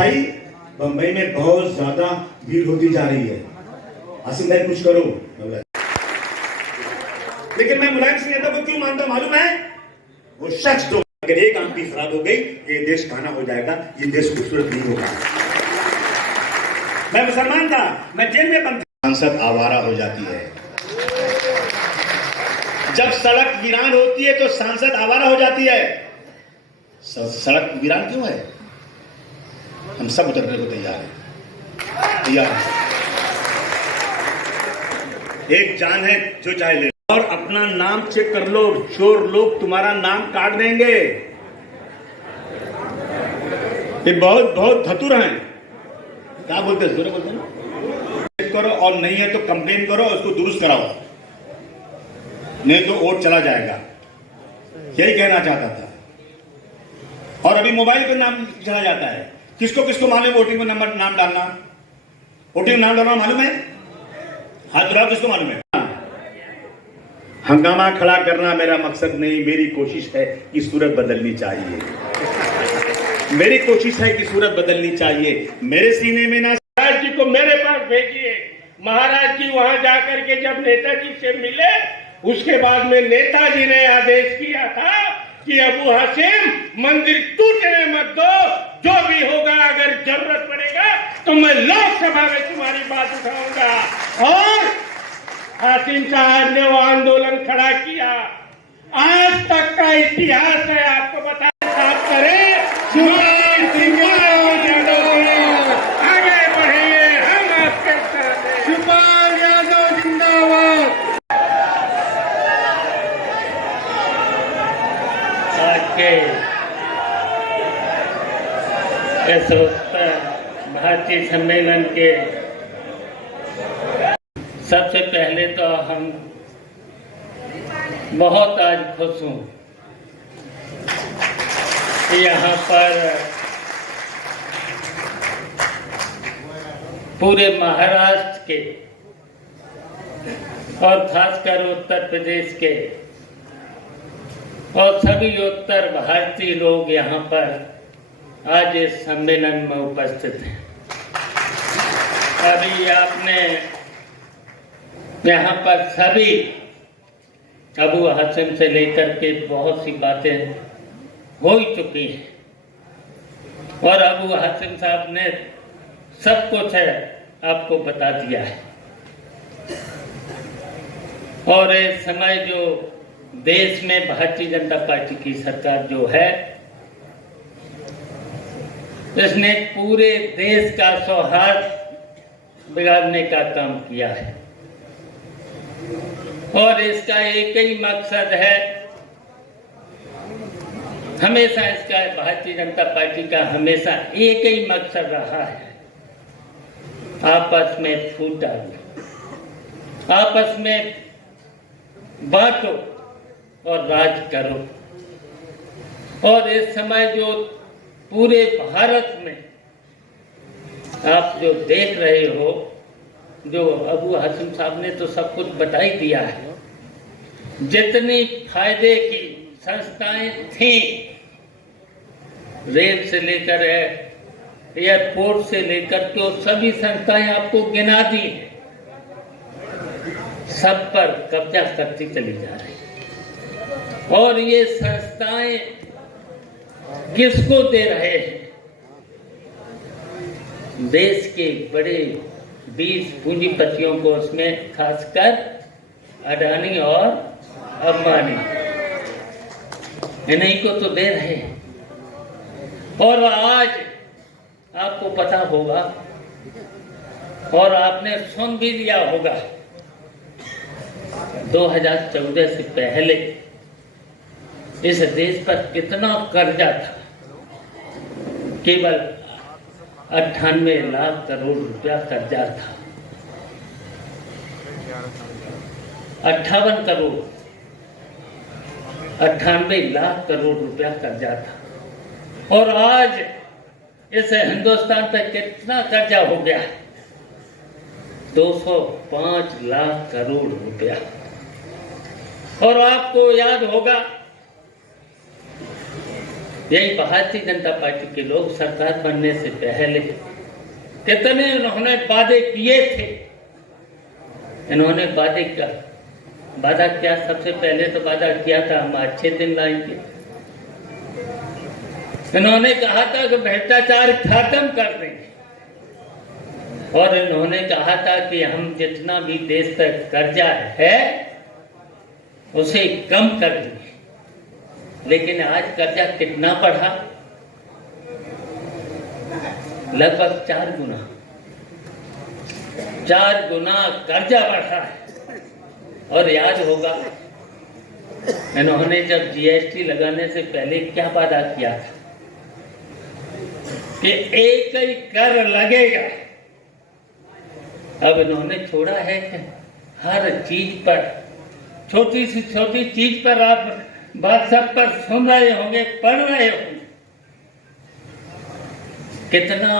भाई बंबई में बहुत ज्यादा भीड़ होती जा रही है, आसिम भाई कुछ करो। लेकिन मैं मुलायम सिंह यादव को क्यों मानता मालूम है? वो शख्स जो अगर एक आंटी खराब हो गई ये देश खाना हो जाएगा, ये देश खूबसूरत नहीं होगा। मैं मुसलमान था, मैं जेल में बंद, सांसद आवारा हो जाती है। जब सड़क वीरान होती है तो सांसद आवारा हो जाती है। सड़क वीरान क्यों है? हम सब उतरने को तैयार हैं, तैयार हैं। एक जान है जो चाहे ले, और अपना नाम चेक कर लो, चोर लोग तुम्हारा नाम काट देंगे। ये बहुत बहुत धतुर हैं, क्या बोलते हैं, बोलते हैं ना, चेक करो और नहीं है तो कंप्लेन करो, उसको दुरुस्त कराओ, नहीं तो वोट चला जाएगा। यही कहना चाहता था। और अभी मोबाइल पे नाम चला जाता है, किसको किसको मालूम वोटिंग में नंबर नाम डालना, वोटिंग में नाम डालना मालूम है? हाथ दुराओ, किसको मालूम है? हंगामा खड़ा करना मेरा मकसद नहीं, मेरी कोशिश है कि सूरत बदलनी चाहिए, मेरी कोशिश है कि सूरत बदलनी चाहिए। मेरे सीने में ना, महाराज जी को मेरे पास भेजिए। महाराज जी वहां जाकर के जब नेताजी से मिले, उसके बाद में नेताजी ने आदेश किया था कि अबू हाशिम मंदिर टूटने मत दो, जो भी होगा अगर जरूरत पड़ेगा तो मैं लोकसभा में तुम्हारी बात उठाऊंगा। और हाशिम साहब ने वो आंदोलन खड़ा किया। आज तक का इतिहास है, आपको बता साफ करें, आगे बढ़ेंगे हम आपके साथ। सुभाष यादव जिंदाबाद। आज के इस भारतीय सम्मेलन के सबसे पहले तो हम बहुत आज खुश हूँ कि यहाँ पर पूरे महाराष्ट्र के और खासकर उत्तर प्रदेश के और सभी उत्तर भारतीय लोग यहाँ पर आज इस सम्मेलन में उपस्थित हैं। अभी आपने यहाँ पर सभी अबू हाशिम से लेकर के बहुत सी बातें हो ही चुकी हैं और अबू हाशिम साहब ने सब कुछ है आपको बता दिया है। और इस समय जो देश में भारतीय जनता पार्टी की सरकार जो है, इसने पूरे देश का सौहार्द बिगाड़ने का काम किया है और इसका एक ही मकसद है, हमेशा इसका भारतीय जनता पार्टी का हमेशा एक ही मकसद रहा है, आपस में फूट डालो, आपस में बांटो और राज करो। और इस समय जो पूरे भारत में आप जो देख रहे हो, जो अबू हाशिम साहब ने तो सब कुछ बता ही दिया है, जितनी फायदे की संस्थाएं थी, रेल से लेकर एयरपोर्ट से लेकर के सभी संस्थाएं आपको गिना दी है, सब पर कब्जा करती चली जा रही। और ये संस्थाएं किसको दे रहे हैं? देश के बड़े 20 पूंजीपतियों को, उसमें खासकर अडानी और अंबानी, इन्हीं को तो दे रहे हैं। और आज आपको पता होगा और आपने सुन भी लिया होगा, 2014 से पहले इस देश पर कितना कर्जा था, केवल 98 लाख करोड़ रुपया कर्जा था, 98 करोड़ 98 लाख करोड़ रुपया कर्जा था। और आज इस हिंदुस्तान पर कितना कर्जा हो गया? 205 लाख करोड़ रुपया। और आपको याद होगा यही भारतीय जनता पार्टी के लोग सरकार बनने से पहले कितने उन्होंने वादे किए थे। इन्होंने वादा किया, सबसे पहले तो वादा किया था हम अच्छे दिन लाएंगे। इन्होंने कहा था कि भ्रष्टाचार खत्म कर देंगे, और इन्होंने कहा था कि हम जितना भी देश पर कर्जा है उसे कम कर देंगे। लेकिन आज कर्जा कितना बढ़ा? लगभग 4 गुना कर्जा बढ़ा है। और याद होगा इन्होंने जब जीएसटी लगाने से पहले क्या वादा किया था कि एक ही कर लगेगा। अब इन्होंने छोड़ा है कि हर चीज पर, छोटी से छोटी चीज पर आप व्हाट्सएप पर सुन रहे होंगे, पढ़ रहे होंगे कितना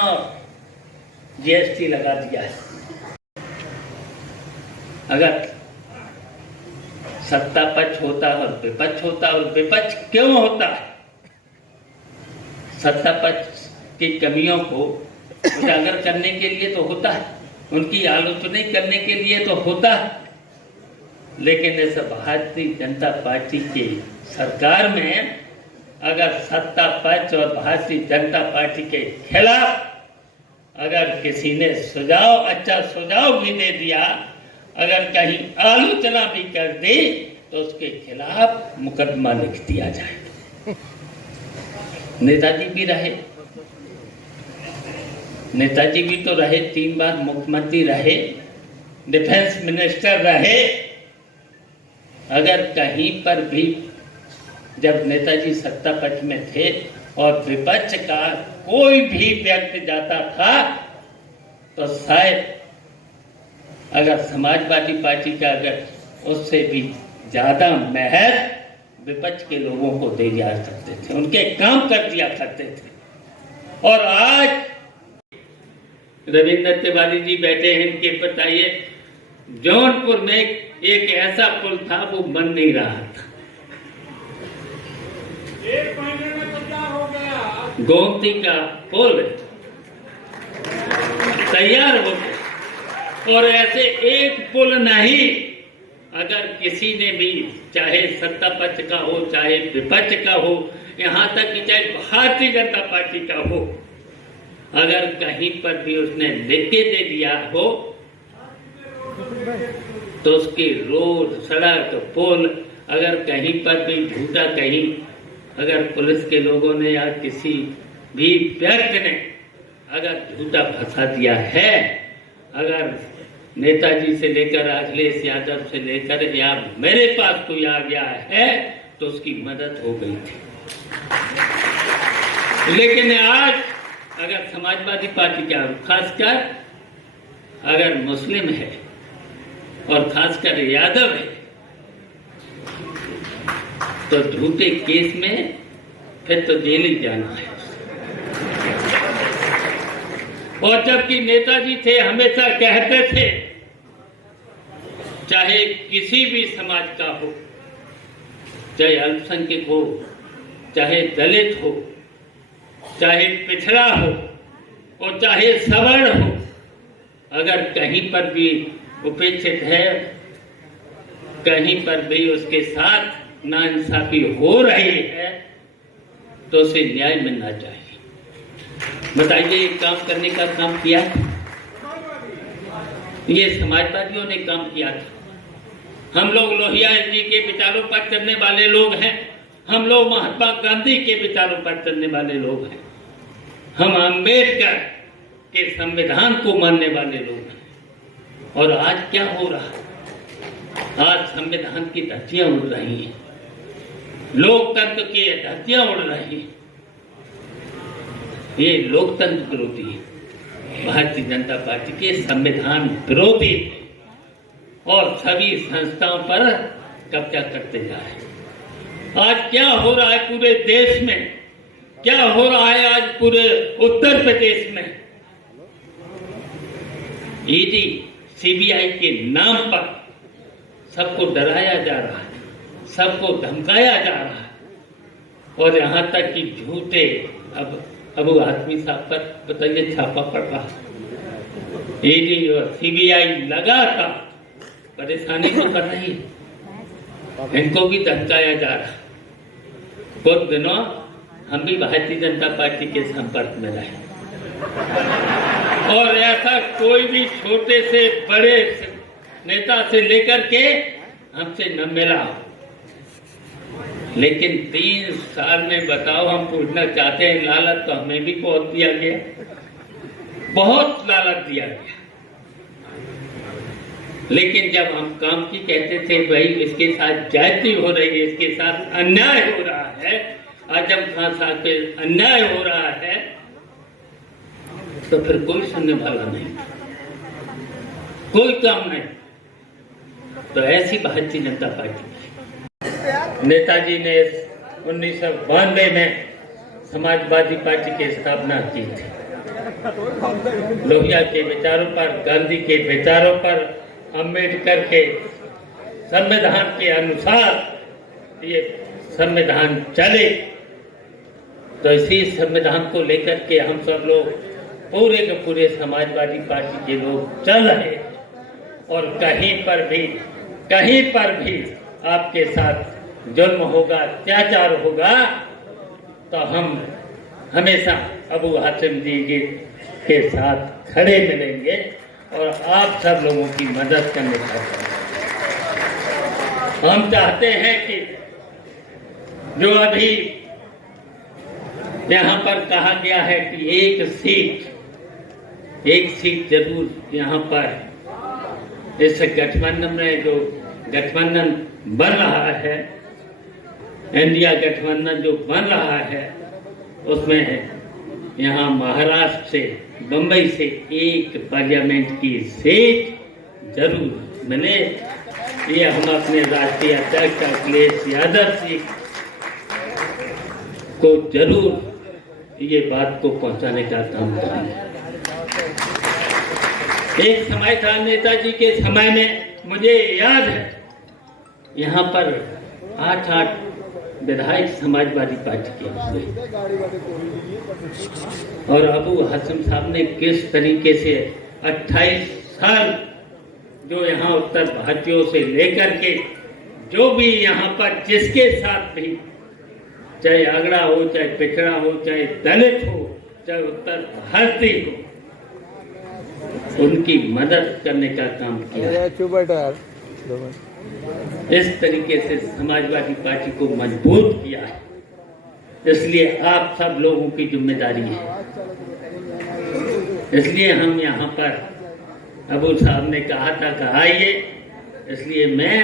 जीएसटी लगा दिया है। अगर सत्ता पक्ष होता और विपक्ष होता, और विपक्ष क्यों होता है? सत्ता पक्ष की कमियों को उजागर करने के लिए तो होता है, उनकी आलोचना करने के लिए तो होता है। लेकिन इस भारतीय जनता पार्टी की सरकार में अगर सत्ता पक्ष और भारतीय जनता पार्टी के खिलाफ अगर किसी ने अच्छा सुझाव भी दे दिया, अगर कहीं आलोचना भी कर दी, तो उसके खिलाफ मुकदमा लिख दिया जाए। नेताजी भी रहे, नेताजी भी तो रहे, 3 बार मुख्यमंत्री रहे, डिफेंस मिनिस्टर रहे। अगर कहीं पर भी जब नेताजी सत्ता पक्ष में थे और विपक्ष का कोई भी व्यक्ति जाता था, तो शायद अगर समाजवादी पार्टी का अगर उससे भी ज्यादा महत्व विपक्ष के लोगों को दे दिया करते थे, उनके काम कर दिया करते थे। और आज रविंद्र तिवारी जी बैठे हैं, इनके बताइए जौनपुर में एक ऐसा पुल था वो बन नहीं रहा था, 1 महीने में तो क्या हो गया? गोमती का पुल तैयार हो गया। और ऐसे एक पुल नहीं, अगर किसी ने भी, चाहे सत्ता पक्ष का हो चाहे विपक्ष का हो, यहाँ तक कि चाहे भारतीय जनता पार्टी का हो, अगर कहीं पर भी उसने लिख के दे दिया हो तो उसकी रोड, सड़क, पुल अगर कहीं पर भी झूठा, कहीं अगर पुलिस के लोगों ने या किसी भी व्यक्ति ने अगर झूठा फंसा दिया है, अगर नेताजी से लेकर अखिलेश यादव से लेकर या मेरे पास कोई आ गया है, तो उसकी मदद हो गई थी। लेकिन आज अगर समाजवादी पार्टी का, खासकर अगर मुस्लिम है और खासकर यादव है, तो झूठे केस में फिर तो जेल ही जाना है। और जबकि नेताजी थे, हमेशा कहते थे चाहे किसी भी समाज का हो, चाहे अल्पसंख्यक हो, चाहे दलित हो, चाहे पिछड़ा हो और चाहे सवर्ण हो, अगर कहीं पर भी उपेक्षित है, कहीं पर भी उसके साथ नाइंसाफी हो रही है, तो उसे न्याय मिलना चाहिए। बताइए, ये काम करने का काम किया, ये समाजवादियों ने काम किया था। हम लोग लोहिया जी के विचारों पर चलने वाले लोग हैं, हम लोग महात्मा गांधी के विचारों पर चलने वाले लोग हैं, हम अंबेडकर के संविधान को मानने वाले लोग हैं। और आज क्या हो रहा है? आज संविधान की धज्जियां उड़ रही हैं, लोकतंत्र की धज्जियां उड़ रही हैं। ये लोकतंत्र विरोधी है, भारतीय जनता पार्टी के संविधान विरोधी और सभी संस्थाओं पर कब्जा करते जा रहे हैं। आज क्या हो रहा है पूरे देश में, क्या हो रहा है आज पूरे उत्तर प्रदेश में? ईडी, सीबीआई के नाम पर सबको डराया जा रहा है, सबको धमकाया जा रहा है। और यहाँ तक कि झूठे अब अबू हाशमी साहब पर बताइए छापा पड़ रहा, ईडी और सीबीआई लगातार परेशानी तो कर रही है, इनको भी धमकाया जा रहा। कुछ दिनों हम भी भारतीय जनता पार्टी के संपर्क में रहे और ऐसा कोई भी छोटे से बड़े नेता से लेकर के हमसे न मिला, लेकिन 3 साल में बताओ हम पूछना चाहते हैं, लालच तो हमें भी बहुत दिया गया, बहुत लालच दिया गया, लेकिन जब हम काम की कहते थे भाई इसके साथ जाति हो रही है, इसके साथ अन्याय हो रहा है, आजम खान साहब पे अन्याय हो रहा है, तो फिर कोई सुनने वाला नहीं, कोई काम नहीं। तो ऐसी भारतीय जनता पार्टी नेताजी ने 1992 में समाजवादी पार्टी की स्थापना की थी। लोहिया के विचारों पर, गांधी के विचारों पर, अंबेडकर के संविधान के अनुसार ये संविधान चले। तो इसी संविधान को लेकर के हम सब लोग पूरे के पूरे समाजवादी पार्टी के लोग चल रहे हैं और कहीं पर भी आपके साथ जुल्म होगा, अत्याचार होगा, तो हम हमेशा अबू हाशिम जी के साथ खड़े मिलेंगे और आप सब लोगों की मदद करने का हम चाहते हैं कि जो अभी यहाँ पर कहा गया है कि एक सीट जरूर यहाँ पर इस गठबंधन में जो गठबंधन बन रहा है, इंडिया गठबंधन जो बन रहा है, उसमें यहाँ महाराष्ट्र से, बंबई से एक पार्लियामेंट की सीट जरूर मिले। ये हम अपने राष्ट्रीय अध्यक्ष अखिलेश यादव जी को जरूर ये बात को पहुंचाने का काम करेंगे। एक समय था नेताजी के समय में, मुझे याद है यहाँ पर 8 विधायक समाजवादी पार्टी के हुए और अबू हाशिम साहब ने किस तरीके से 28 साल जो यहाँ उत्तर भारतीयों से लेकर के जो भी यहाँ पर जिसके साथ भी, चाहे आगरा हो, चाहे पिछड़ा हो, चाहे दलित हो, चाहे उत्तर भारतीय हो, उनकी मदद करने का काम किया। इस तरीके से समाजवादी पार्टी को मजबूत किया है, इसलिए आप सब लोगों की जिम्मेदारी है। इसलिए हम यहाँ पर अबू साहब ने कहा था कि आइए, इसलिए मैं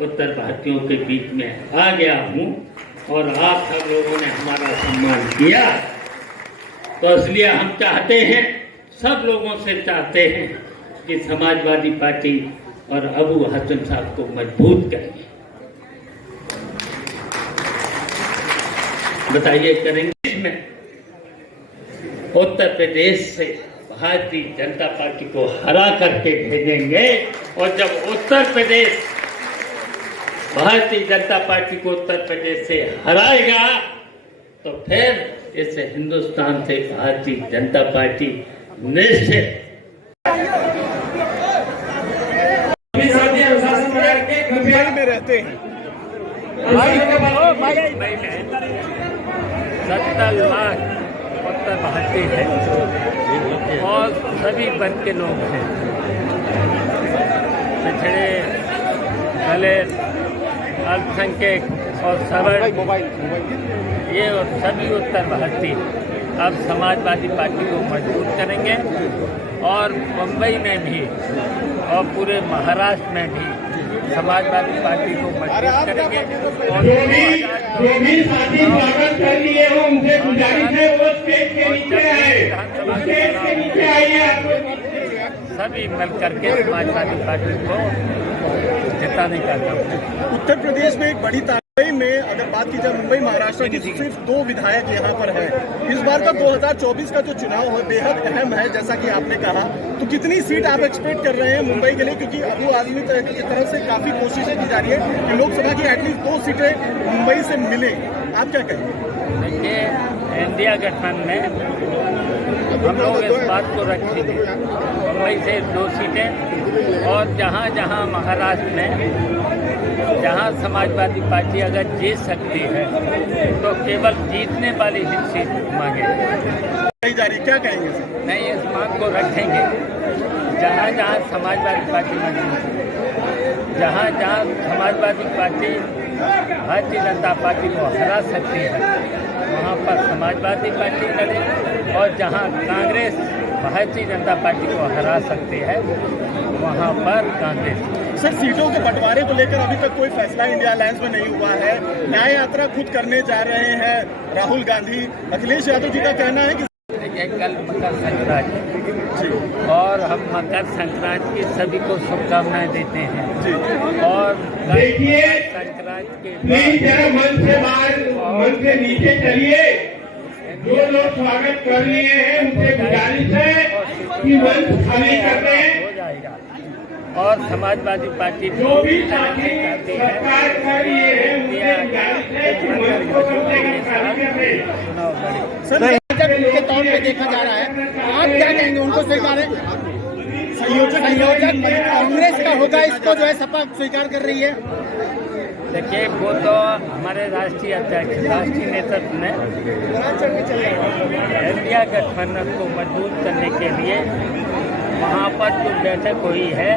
उत्तर भारतीयों के बीच में आ गया हूँ और आप सब लोगों ने हमारा सम्मान किया। तो इसलिए हम चाहते हैं, सब लोगों से चाहते हैं कि समाजवादी पार्टी और अबू हाशिम साहब को मजबूत करेंगे। बताइए करेंगे इसमें? उत्तर प्रदेश से भारतीय जनता पार्टी को हरा करके भेजेंगे और जब उत्तर प्रदेश भारतीय जनता पार्टी को उत्तर प्रदेश से हराएगा तो फिर इस हिंदुस्तान से भारतीय जनता पार्टी निश्चित मुंबई में रहते हैं। 70 लाख उत्तर भारतीय है और सभी वर्ग के लोग हैं, पिछड़े, दलित, अल्पसंख्यक और सवर्ण, ये सभी उत्तर भारतीय अब समाजवादी पार्टी को मजबूत करेंगे और मुंबई में भी और पूरे महाराष्ट्र में भी समाजवादी पार्टी को मजबूत करेंगे। और जो भी साथी स्वागत कर लिए हो उनसे गुजारिश है वो स्टेज के नीचे आए, स्टेज के नीचे आइए। सभी मिल करके समाजवादी पार्टी को जिताने का काम। उत्तर प्रदेश में एक बड़ी तादाद में अगर बात की जाए, मुंबई महाराष्ट्र की सिर्फ 2 विधायक यहाँ पर हैं। इस बार का 2024 का जो चुनाव है बेहद अहम है, जैसा कि आपने कहा। तो कितनी सीट आप एक्सपेक्ट कर रहे हैं मुंबई के लिए, क्योंकि अबू हाशिम की तरफ से काफी कोशिशें की जा रही है कि लोकसभा की एटलीस्ट 2 सीटें मुंबई से मिले, आप क्या कहेंगे? देखिए, इंडिया गठबंधन में हम लोग इस बात को रखेंगे, मुंबई से 2 सीटें, और जहाँ जहाँ महाराष्ट्र में जहाँ समाजवादी पार्टी अगर जीत सकती है तो केवल जीतने वाली ही सीट मांगे जा रही, क्या कहेंगे सर? नहीं, इस मांग को रखेंगे। जहाँ जहाँ समाजवादी पार्टी जहाँ जहाँ समाजवादी पार्टी भारतीय जनता पार्टी को हरा सकती है वहाँ पर समाजवादी पार्टी लड़े, और जहाँ कांग्रेस भारतीय जनता पार्टी को हरा सकती है वहाँ पर कांग्रेस। सर, सीटों के बंटवारे को लेकर अभी तक कोई फैसला इंडिया अलायंस में नहीं हुआ है। न्याय यात्रा खुद करने जा रहे हैं राहुल गांधी। अखिलेश यादव जी का कहना है कि कल मकर संक्रांति, और हम मकर संक्रांति की सभी को शुभकामनाएं देते हैं। और देखिए, संक्रांति के प्लीज जरा मंच से बाहर, मंच से नीचे चलिए। जो लोग स्वागत कर लिए हैं उनसे गुजारिश है कि मंच खाली कर दें। हो जाएगा। और समाजवादी पार्टी जो भी साथी सरकार कर रही है उनसे गुजारिश है कि मंच को कम से कम खाली कर दें। चुनाव लड़े। सर, के तौर पे देखा जा रहा है, आप क्या कहेंगे? उनको स्वीकारें, संयोजक कांग्रेस का होगा, इसको जो है सपा स्वीकार कर रही है। देखिए, वो तो हमारे राष्ट्रीय अध्यक्ष, राष्ट्रीय नेतृत्व ने इंडिया गठबंधन को मजबूत करने के लिए वहाँ पर जो बैठक हुई है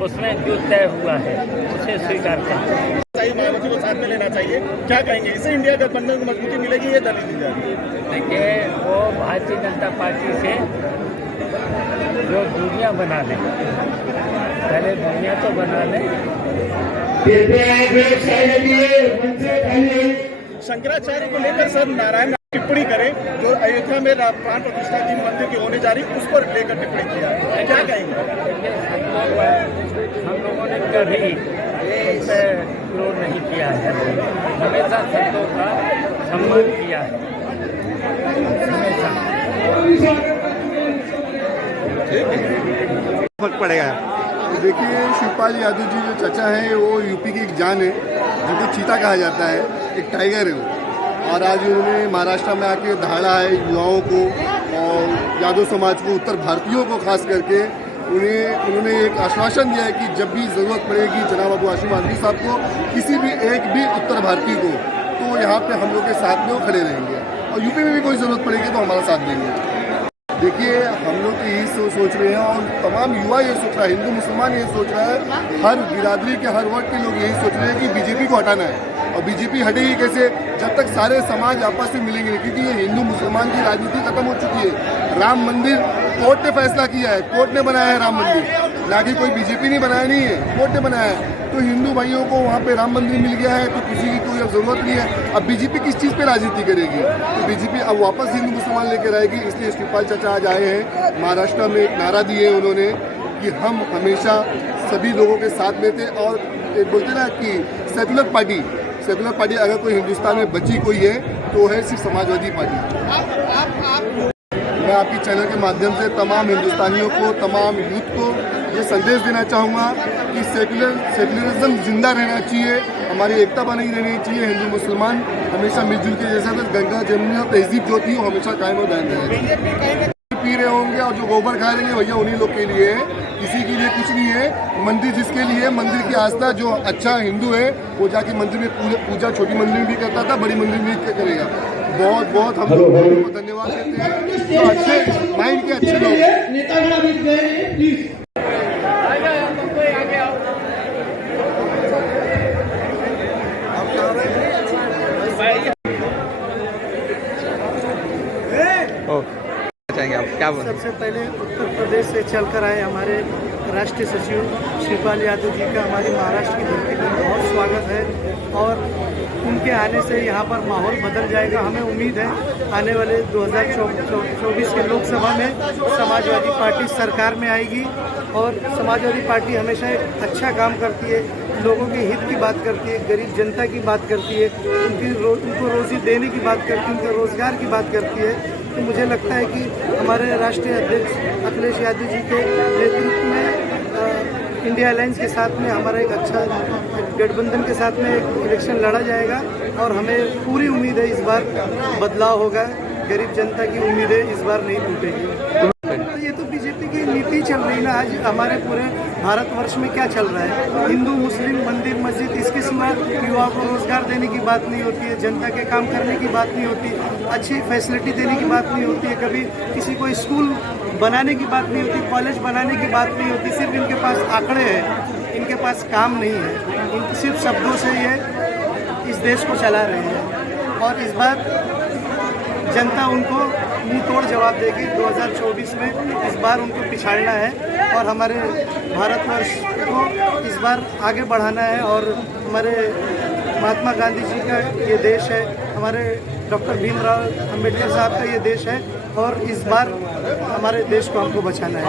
उसमें जो तय हुआ है उसे स्वीकार करते हैं। सही मायावती को साथ में लेना चाहिए, क्या कहेंगे? इससे इंडिया गठबंधन को मजबूती मिलेगी, ये दलील दी जा रही है। देखिए, वो भारतीय जनता पार्टी से जो दुनिया बना ले, पहले दुनिया तो बना ले। शंकराचार्य को लेकर सर नारायण टिप्पणी करें, जो अयोध्या में प्राण प्रतिष्ठा की मंदिर की होने जा रही, उस पर लेकर टिप्पणी किया है, क्या कहेंगे? हम लोगों ने कभी उनसे विरोध नहीं किया है, हमेशा संतों का सम्मान किया है, हमेशा। फर्क पड़ेगा। देखिए, शिवपाल यादव जी जो चाचा हैं वो यूपी की एक जान है, जिनको चीता कहा जाता है, एक टाइगर है वो। और आज उन्होंने महाराष्ट्र में आके दहाड़ा है युवाओं को और यादव समाज को, उत्तर भारतीयों को खास करके। उन्होंने एक आश्वासन दिया है कि जब भी ज़रूरत पड़ेगी जनाब अबू हाशिम आज़मी साहब को, किसी भी एक भी उत्तर भारतीय को, तो यहाँ पे हम लोग के साथ में वो खड़े रहेंगे, और यूपी में भी कोई ज़रूरत पड़ेगी तो हमारा साथ देंगे। देखिए, हम लोग तो यही सोच रहे हैं, और तमाम युवा ये सोच रहा है, हिंदू मुसलमान ये सोच रहा है, हर बिरादरी के हर वर्ग के लोग यही सोच रहे हैं कि बीजेपी को हटाना है। और बीजेपी हटेगी कैसे? जब तक सारे समाज आपस में मिलेंगे, क्योंकि ये हिंदू मुसलमान की राजनीति खत्म हो चुकी है। राम मंदिर कोर्ट ने फैसला किया है, कोर्ट ने बनाया है राम मंदिर, ना कि कोई बीजेपी ने बनाया नहीं है, कोर्ट ने बनाया है। तो हिंदू भाइयों को वहाँ पे राम मंदिर मिल गया है, तो किसी की कोई अब जरूरत नहीं है। अब बीजेपी किस चीज़ पे राजनीति करेगी? तो बीजेपी अब वापस हिंदू मुसलमान लेकर आएगी। इसलिए शिवपाल चाचा आज आए हैं, महाराष्ट्र में एक नारा दिए उन्होंने कि हम हमेशा सभी लोगों के साथ में थे। और एक बोलते ना कि सेकुलर पार्टी अगर कोई हिंदुस्तान में बची कोई है तो है सिर्फ समाजवादी पार्टी। मैं आपकी चैनल के माध्यम से तमाम हिंदुस्तानियों को, तमाम यूथ को ये संदेश देना चाहूँगा कि सेकुलरिज्म जिंदा रहना चाहिए, हमारी एकता बनी रहनी चाहिए। हिंदू मुसलमान हमेशा मिलजुल के, जैसा गंगा जमुना तहजीब जो थी वो हमेशा कायम और दायम रहेगी। पी रहे होंगे और जो गोबर खा रहे हैं भैया उन्हीं लोग के लिए है, किसी के लिए कुछ नहीं है। मंदिर जिसके लिए, मंदिर की आस्था जो अच्छा हिंदू है वो जाके मंदिर में पूजा छोटी मंदिर में भी करता था, बड़ी मंदिर में भी करेगा। बहुत बहुत हम लोग को धन्यवाद देते हैं, जो अच्छे माइंड के अच्छे लोग। चाहेंगे आप, क्या बोलें? सबसे पहले उत्तर प्रदेश से चलकर आए हमारे राष्ट्रीय सचिव शिवपाल यादव जी का हमारी महाराष्ट्र की धरती पर बहुत स्वागत है, और उनके आने से यहाँ पर माहौल बदल जाएगा। हमें उम्मीद है आने वाले 2024 के लोकसभा में समाजवादी पार्टी सरकार में आएगी, और समाजवादी पार्टी हमेशा एक अच्छा काम करती है, लोगों के हित की बात करती है, गरीब जनता की बात करती है, उनको रोजी देने की बात करती है, उनके रोजगार की बात करती है। तो मुझे लगता है कि हमारे राष्ट्रीय अध्यक्ष अखिलेश यादव जी के नेतृत्व में इंडिया अलायंस के साथ में हमारा एक अच्छा गठबंधन के साथ में एक इलेक्शन लड़ा जाएगा और हमें पूरी उम्मीद है इस बार बदलाव होगा। गरीब जनता की उम्मीदें इस बार नहीं टूटेगी। ये तो बीजेपी की नीति चल रही ना। आज हमारे पूरे भारतवर्ष में क्या चल रहा है, हिंदू मुस्लिम मंदिर मस्जिद, इसके सिवा युवाओं को रोजगार देने की बात नहीं होती है, जनता के काम करने की बात नहीं होती, अच्छी फैसिलिटी देने की बात नहीं होती है, कभी किसी को स्कूल बनाने की बात नहीं होती, कॉलेज बनाने की बात नहीं होती। सिर्फ इनके पास आंकड़े हैं, इनके पास काम नहीं है। इनके सिर्फ शब्दों से ये इस देश को चला रहे हैं और इस बार जनता उनको मुंह तोड़ जवाब देगी। 2024 में इस बार उनको पिछाड़ना है और हमारे भारतवर्ष को इस बार आगे बढ़ाना है। और हमारे महात्मा गांधी जी का ये देश है, हमारे डॉक्टर भीमराव अंबेडकर साहब का ये देश है और इस बार हमारे देश को हमको बचाना है।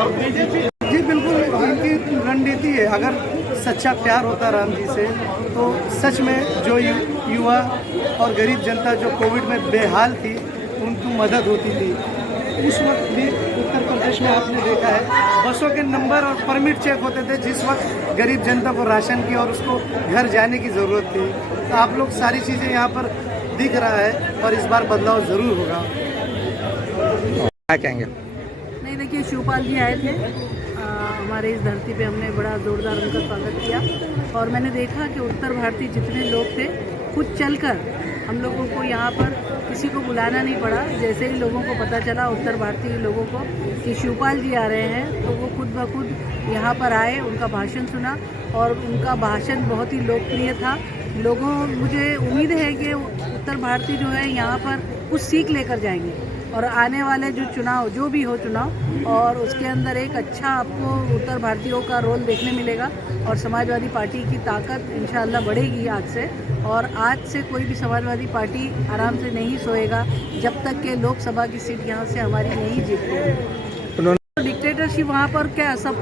जी बिल्कुल, इनकी रणनीति है। अगर सच्चा प्यार होता राम जी से तो सच में जो युवा और गरीब जनता जो कोविड में बेहाल थी उनको मदद होती थी। उस वक्त भी उत्तर प्रदेश में आपने देखा है बसों के नंबर और परमिट चेक होते थे जिस वक्त गरीब जनता को राशन की और उसको घर जाने की ज़रूरत थी। तो आप लोग सारी चीज़ें यहाँ पर दिख रहा है और इस बार बदलाव ज़रूर होगा। क्या कहेंगे? नहीं, देखिए, शिवपाल जी आए थे हमारे इस धरती पे, हमने बड़ा ज़ोरदार उनका स्वागत किया और मैंने देखा कि उत्तर भारतीय जितने लोग थे खुद चलकर हम लोगों को यहाँ पर किसी को बुलाना नहीं पड़ा। जैसे ही लोगों को पता चला उत्तर भारतीय लोगों को कि शिवपाल जी आ रहे हैं तो वो खुद ब खुद यहाँ पर आए, उनका भाषण सुना और उनका भाषण बहुत ही लोकप्रिय था। मुझे उम्मीद है कि उत्तर भारतीय जो है यहाँ पर कुछ सीख लेकर जाएंगे और आने वाले जो चुनाव जो भी हो चुनाव और उसके अंदर एक अच्छा आपको उत्तर भारतीयों का रोल देखने मिलेगा और समाजवादी पार्टी की ताकत इंशाअल्लाह बढ़ेगी आज से। और आज से कोई भी समाजवादी पार्टी आराम से नहीं सोएगा जब तक कि लोकसभा की सीट यहाँ से हमारी नहीं जीतती है। डिक्टेटरशिप वहाँ पर क्या सब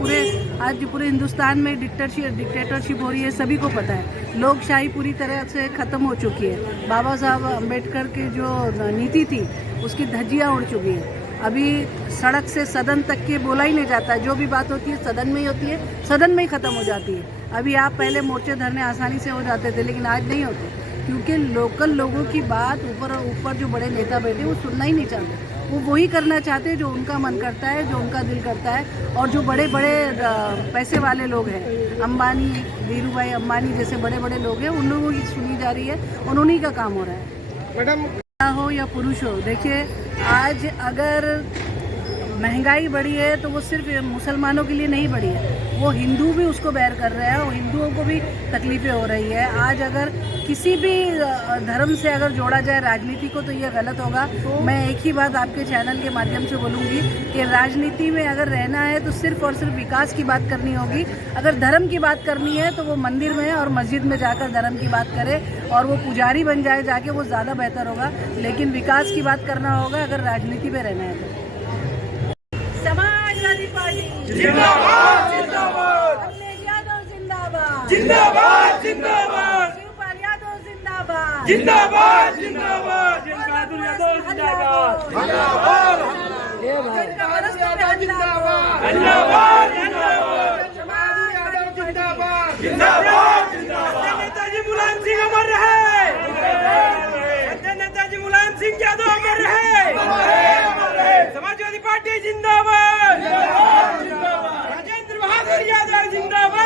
आज पूरे हिंदुस्तान में डिक्टेटरशिप हो रही है, सभी को पता है। लोकशाही पूरी तरह से ख़त्म हो चुकी है। बाबा साहब अम्बेडकर की जो नीति थी उसकी धज्जियाँ उड़ चुकी है। अभी सड़क से सदन तक के बोला ही नहीं जाता है, जो भी बात होती है सदन में ही होती है, सदन में ही ख़त्म हो जाती है। अभी आप पहले मोर्चे धरने आसानी से हो जाते थे लेकिन आज नहीं होते क्योंकि लोकल लोगों की बात ऊपर जो बड़े नेता बैठे वो सुनना ही नहीं चाहते। वो वही करना चाहते हैं जो उनका मन करता है, जो उनका दिल करता है। और जो बड़े बड़े पैसे वाले लोग हैं, अंबानी, धीरू भाई अंबानी जैसे बड़े बड़े लोग हैं, उन लोगों की सुनी जा रही है, उन्हीं का काम हो रहा है। मैडम, हो या पुरुष हो, देखिए आज अगर महंगाई बढ़ी है तो वो सिर्फ मुसलमानों के लिए नहीं बढ़ी है, वो हिंदू भी उसको बेयर कर रहे हैं और हिंदुओं को भी तकलीफें हो रही है। आज अगर किसी भी धर्म से अगर जोड़ा जाए राजनीति को तो ये गलत होगा। मैं एक ही बात आपके चैनल के माध्यम से बोलूँगी कि राजनीति में अगर रहना है तो सिर्फ और सिर्फ विकास की बात करनी होगी। अगर धर्म की बात करनी है तो वो मंदिर में और मस्जिद में जाकर धर्म की बात करे और वो पुजारी बन जाए जाके, वो ज़्यादा बेहतर होगा। लेकिन विकास की बात करना होगा अगर राजनीति में रहना है तो। समाजवादी पार्टी जिंदाबाद, जिंदाबाद। अखिलेश यादव जिंदाबाद, जिंदाबाद, जिंदाबाद। शिवपाल यादव जिंदाबाद, जिंदाबाद, जिंदाबाद। बहादुर यादव जिंदाबाद, जिंदाबाद। जिंदाबाद, जिंदाबाद, जिंदाबाद, जिंदाबाद, जिंदाबाद। नेताजी मुलायम सिंह अमर रहे, नेताजी मुलायम सिंह यादव अमर रहे। समाजवादी पार्टी जिंदाबाद, राजेंद्र बहादुर यादव जिंदाबाद।